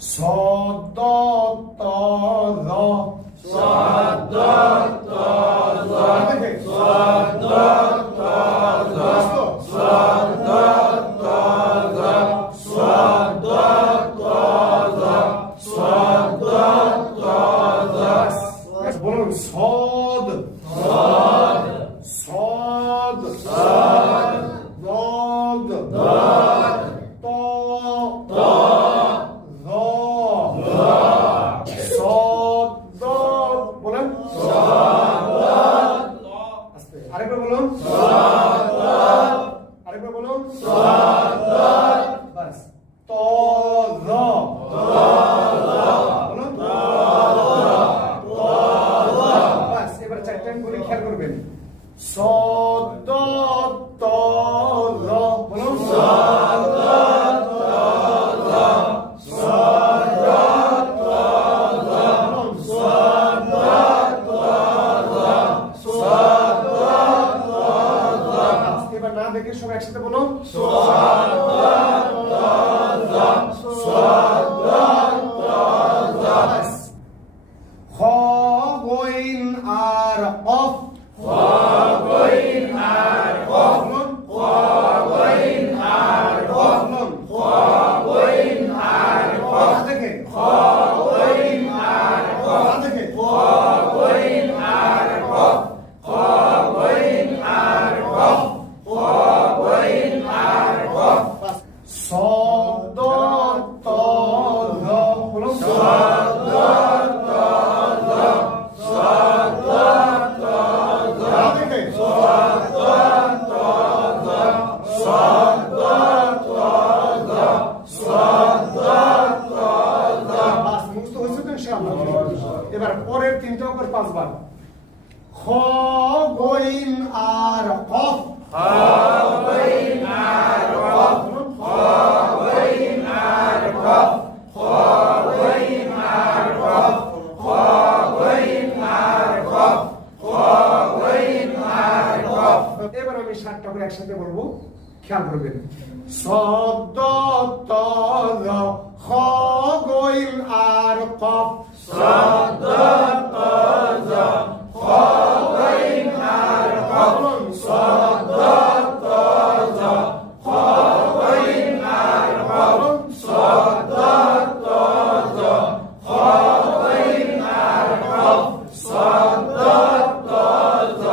صاد تا ظا صاد تا ظا صاد تا ظا صاد تا ظا صاد تا ظا صاد تا ظا বলুন صاد صاد صاد صاد ضاد ضاد طا طا ظا ظا صاد ضاد বলেন صاد আস্তে আরেকবার বলুন صاد আরেকবার বলুন صاد বাস তা ظا বলুন বাস এবার চারটা আমি বলি খেয়াল করবেন صاد ضاد طا ظا বলুন এবার না দেখে সব একসাথে বলুন খ গইন আর কফ وين عرف وين عرف وين عرف দেখে وين عرف দেখে وين عرف وين عرف وين عرف صاد طا ظا বলুন দেখে বাস মুখস্থ হয়েছে তো ইনশাআল্লাহ এবার পরের তিনটা অক্ষর পাঁচবার খ গইন আর কফ وين عرف وين عرف وين عرف وين عرف وين عرف এবার আমি সাতটা করে একসাথে বলবো খেয়াল করবেন صاد طا ظا খ গইন আর কফ صاد طا ظا وين عرف বলুন صاد طا ظا وين عرف صاد طا ظا وين عرف صاد طا ظا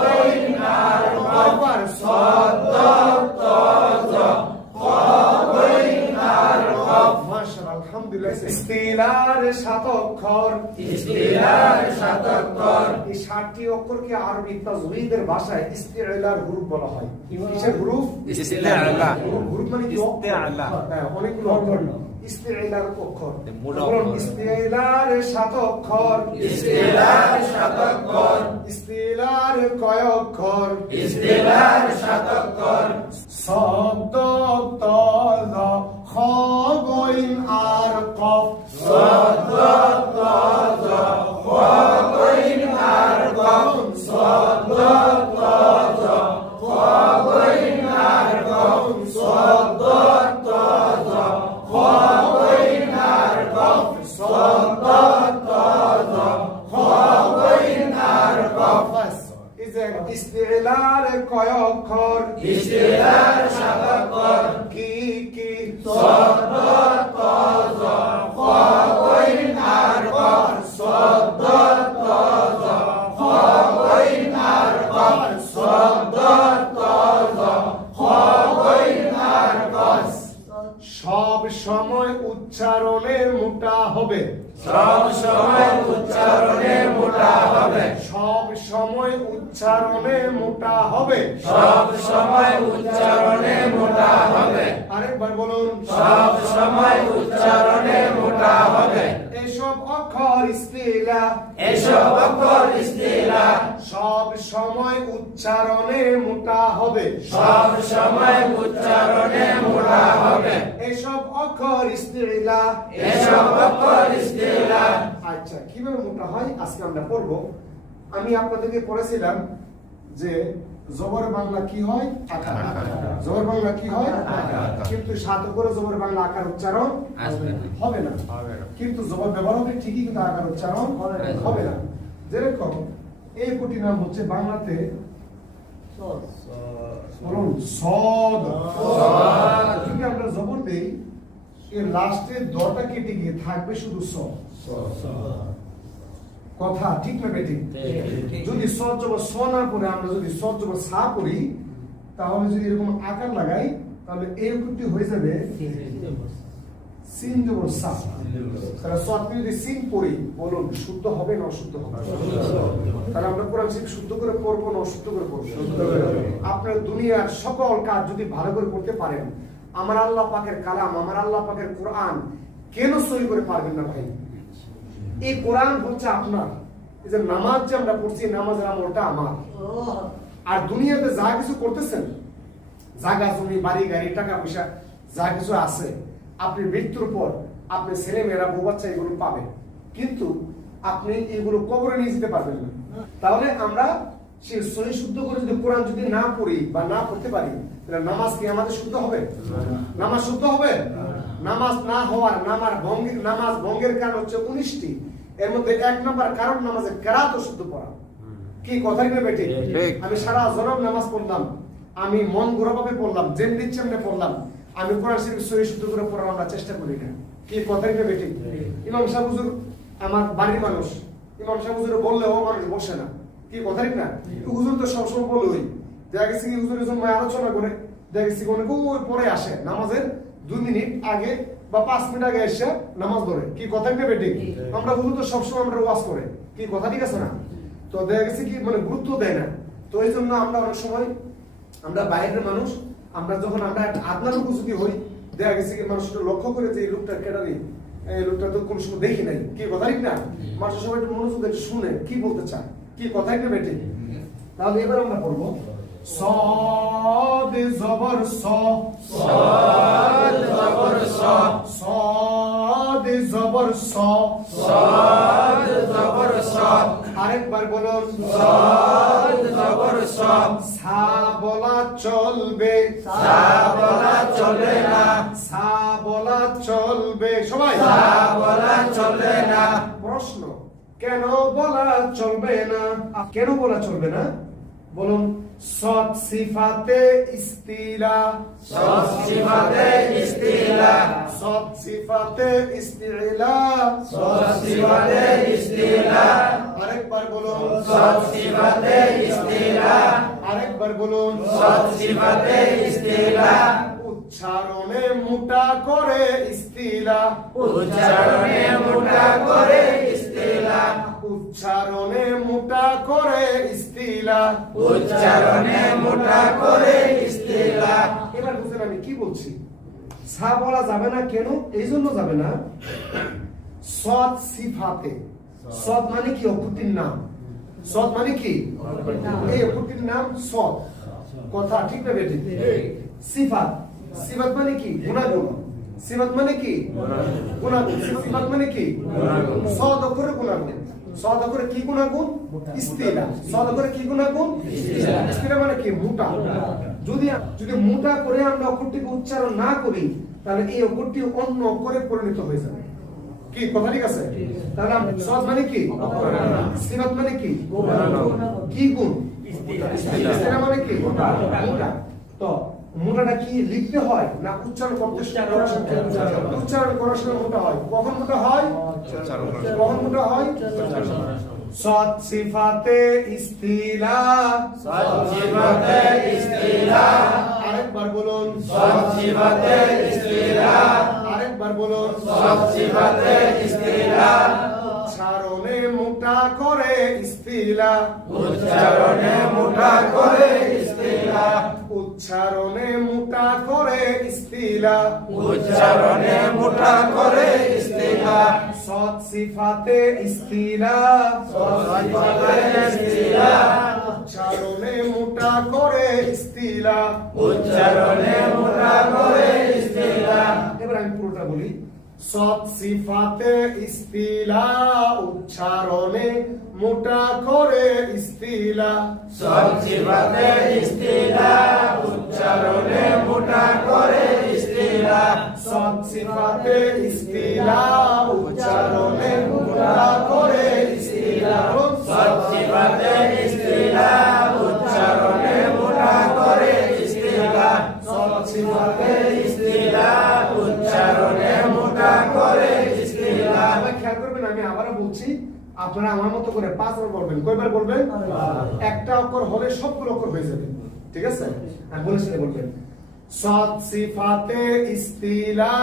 وين عرف একবার صاد طا ظا وين عرف মাশাআল্লাহ আলহামদুলিল্লাহ ইস্তিলার সাত অক্ষর ইস্তিলার সাতাত্তর এই 60টি অক্ষরকে আরবি তাজউইদের ভাষায় ইস্তিলার হুরুফ বলা হয় কিসের হুরুফ ইস্তিআলা হুরুফ মানে কি ইস্তিআলা। হ্যাঁ অনেকগুলো অক্ষর ইস্তিলার অক্ষর মূল বলুন অক্ষর। ইস্তিলার সাত অক্ষর ইস্তিলার সাতাত্তর ইস্তিলার কয় অক্ষর ইস্তিলার সাতাত্তর صاد طا ظا খ গইন আর কফ صاد طا ظا وين عرف صاد طا ظا وين عرف صاد طا ظا وين عرف صاد طا ظا وين عرف বাস এই যে ইস্তিলার কয় অক্ষর ইস্তিলার সাতাত্তর কি কি صاد طا ظا وين عرف صاد طا ظا وين عرف صاد طا ظا وين عرف সব সময় উচ্চারণে মোটা হবে সব সময় উচ্চারণে মোটা হবে সব সময় উচ্চারণে মোটা হবে সব সময় উচ্চারণে মোটা হবে আরেকবার বলুন সব সময় উচ্চারণে মোটা হবে এসব অক্ষর ইস্তিলা এসব অক্ষর ইস্তিলা সব সময় উচ্চারণে মোটা হবে সব সময় উচ্চারণে মোটা হবে এসব অক্ষর ইস্তিলা এসব অক্ষর ইস্তিলা আচ্ছা কিভাবে মোটা হয় আজকে আমরা পড়ব আমি আপনাদেরকে পড়েছিলাম যে জবর বাংলা কি হয়? আকার। জবর বাংলা কি হয়? আকার। কিন্তু সাথে করে জবর বাংলা আকার উচ্চারণ হবে না। কিন্তু জবর ব্যবহার হবে ঠিকই, কিন্তু আকার উচ্চারণ হবে না। যেরকম এই কোটি নাম হচ্ছে বাংলাতে বলুন সদ। যদি আমরা জবর দেই, এর লাস্টে দটা কেটে গিয়ে থাকবে শুধু স। কথা ঠিক না বেঠিক? যদি সদ জবর স না করে আমরা যদি সদ জবর সা করি, তাহলে যদি এরকম আকার লাগাই, তাহলে এই অক্ষরটি হয়ে যাবে সিন জবর সা। তাহলে সদ যদি সিন পড়ি, বলুন শুদ্ধ হবে না অশুদ্ধ হবে? তাহলে আমরা কোরআন শরীফ শুদ্ধ করে পড়বো না অশুদ্ধ করে পড়বো? আপনার দুনিয়ার সকল কাজ যদি ভালো করে করতে পারেন, আমার আল্লাহ পাকের কালাম, আমার আল্লাহ পাকের কোরআন কেন সই করে পারবেন না ভাই? এই কোরআন হচ্ছে আপনার। এই যে নামাজ যে আমরা পড়ছি, নামাজের আমলটা আমার। আর দুনিয়াতে যা কিছু করতেছেন, জায়গা জমি বাড়ি গাড়ি টাকা পয়সা যা কিছু আছে, আপনি মৃত্যুর পর আপনি ছেলে মেয়েরা বউ বাচ্চা এগুলো পাবেন, কিন্তু আপনি এগুলো কবরে নিয়ে যেতে পারবেন না। তাহলে আমরা সে সহি শুদ্ধ করে যদি কোরআন যদি না পড়ি বা না পড়তে পারি, তাহলে নামাজ কি আমাদের শুদ্ধ হবে? নামাজ শুদ্ধ হবে? নামাজ না হওয়ার নামাজ ভঙ্গের কারণ হচ্ছে 19টি। এর মধ্যে 1 নম্বর কারণ নামাজের কেরাত শুদ্ধ পড়া। কি কথা কি বেটি? আমি সারা জনম নামাজ পড়লাম, আমি মন ঘোরাভাবে পড়লাম, যেমনি ইচ্ছে এমনি পড়লাম, আমি কোরআন শরীফ সহি শুদ্ধ করে পড়ার আমরা চেষ্টা করি না। কি কথা কি বেটি? ইমাম সাহেব হুজুর আমার বাড়ির মানুষ, ইমাম সাহেব হুজুর বললেও মানুষ বসে না। কি কথা ঠিক না? হুজুর তো সবসময় বলই, দেখা গেছে কি হুজুরের জন্য আলোচনা করে, দেখা গেছে অনেকে ওই পরে আসে নামাজের 2 মিনিট আগে বা 5 মিনিট আগে এসে নামাজ ধরে। কি কথা কি বেটি? আমরা হুজুর তো সবসময় আমরা ওয়াজ করে। কি কথা ঠিক আছে না? তো দেখা গেছে কি মানে গুরুত্ব দেয় না। তো এই জন্য আমরা অনেক সময় আমরা বাইরের মানুষ, আমরা যখন আমরা আপনার উপস্থিতি হই, দেখা গেছে কি মানুষটা লক্ষ্য করে যে এই লোকটা কেটা নেই, এই লোকটা তো কোনো সময় দেখি নাই। কি কথা ঠিক না? মানুষের সবাই একটু মনোযোগ দিয়ে শুনে কি বলতে চায়। কি কথা কি বেটি? তাহলে এবার আমরা পড়বো সদ জবর স। সদ জবর স। সদ জবর স। সদ জবর স। আরেকবার বলুন সদ জবর স। সা বলা চলবে, সা বলা চলে না। সা বলা চলবে, সবাই সা বলা চলে না। প্রশ্ন, কেন বলা চলবে না? কেন বলা চলবে না? বলুন সৎ সিফাতে ইস্তিলা। সৎ সিফাতে ইস্তিলা। সৎ সিফাতে ইস্তিলা। সৎ সিফাতে ইস্তিলা। আরেকবার বলুন সৎ সিফাতে ইস্তিলা। আরেকবার বলুন সৎ সিফাতে ইস্তিলা। উচ্চারণে মোটা করে ইস্তিলা। উচ্চারণে মোটা করে ইস্তিলা। উচ্চারণে মোটা করে ইস্তিলা। উচ্চারণে মোটা করে ইস্তিলা। এবার বুঝলেন আমি কি বলছি? সা বলা যাবে না কেন? এই জন্য যাবে না, সৎ সিফাতে। সৎ মানে কি? অক্ষরটির নাম। সৎ মানে কি? এই অক্ষরটির নাম সৎ। কথা ঠিক না বেঠিক? সিফাত, সিফাত মানে কি? গুণাগুণ। সিফাত মানে কি? গুণাগুণ। সিফাত মানে কি? সৎ অক্ষরে গুণাগুণ। সৎ অক্ষরে কি গুণাগুণ? ইস্তিলা। সৎ অক্ষরে কি গুণাগুণ? ইস্তিলা মানে কি? মোটা। যদি মোটা করে আমরা অক্ষরটিকে উচ্চারণ না করি, তাহলে এই অক্ষরটি অন্য অক্ষরে পরিণত হয়ে যাবে। কি কথা ঠিক আছে? তাহলে সৎ মানে কি? সিফাত মানে কি? কি গুণ? ইস্তিলা মানে কি? মোটা। তো মোটাটা কি লিখতে হয় না উচ্চারণ করতে? উচ্চারণ করার সময় মোটা হয়। কখন মোটা হয়? কখন মোটা হয়? সৎ সিফাতে ইস্তিলা। সৎ সিফাতে ইস্তিলা। আরেকবার বলুন সৎ সিফাতে ইস্তিলা। আরেকবার বলুন সৎ সিফাতে ইস্তিলা। উচ্চারণে মোটা করে ইস্তিলা। উচ্চারণে মোটা করে ইস্তিলা। উচ্চারণে মোটা করে ইস্তিলা। উচ্চারণে মোটা করে ইস্তিলা। সৎ সিফাতে ইস্তিলা। সৎ সিফাতে ইস্তিলা। উচ্চারণে মোটা করে ইস্তিলা। উচ্চারণে মোটা করে ইস্তিলা। এবার আমি পুরোটা বলি। সৎ সিফাতে ইস্তিলা উচ্চারণে মোটা করে ইস্তিলা সৎ সিফাতে ইস্তিলা উচ্চারণে মোটা করে ইস্তিলা সৎ সিফাতে ইস্তিলা উচ্চারণে মোটা করে ইস্তিলা সৎ সিফাতে ইস্তিলা উচ্চারণে মোটা করে ইস্তিলা সৎ সিফাতে ইস্তিলা উচ্চারণে মোটা করে ইস্তিলা সবাই খেয়াল করবেন, আমি আবারও বলছি, আপনারা আমার মতো করে 5 বার বলবেন। কয়বার বলবেন? একটা অক্ষর হলে সবগুলো অক্ষর হয়ে যাবে, ঠিক আছে? আমি বলেছি বলবেন সৎ সিফাতে ইস্তিলা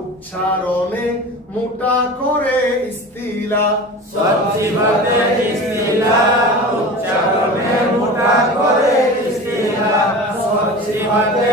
উচ্চারণে মোটা করে ইস্তিলা সৎ সিফাতে ইস্তিলা উচ্চারণে মোটা করে ইস্তিলা সৎ সিফাতে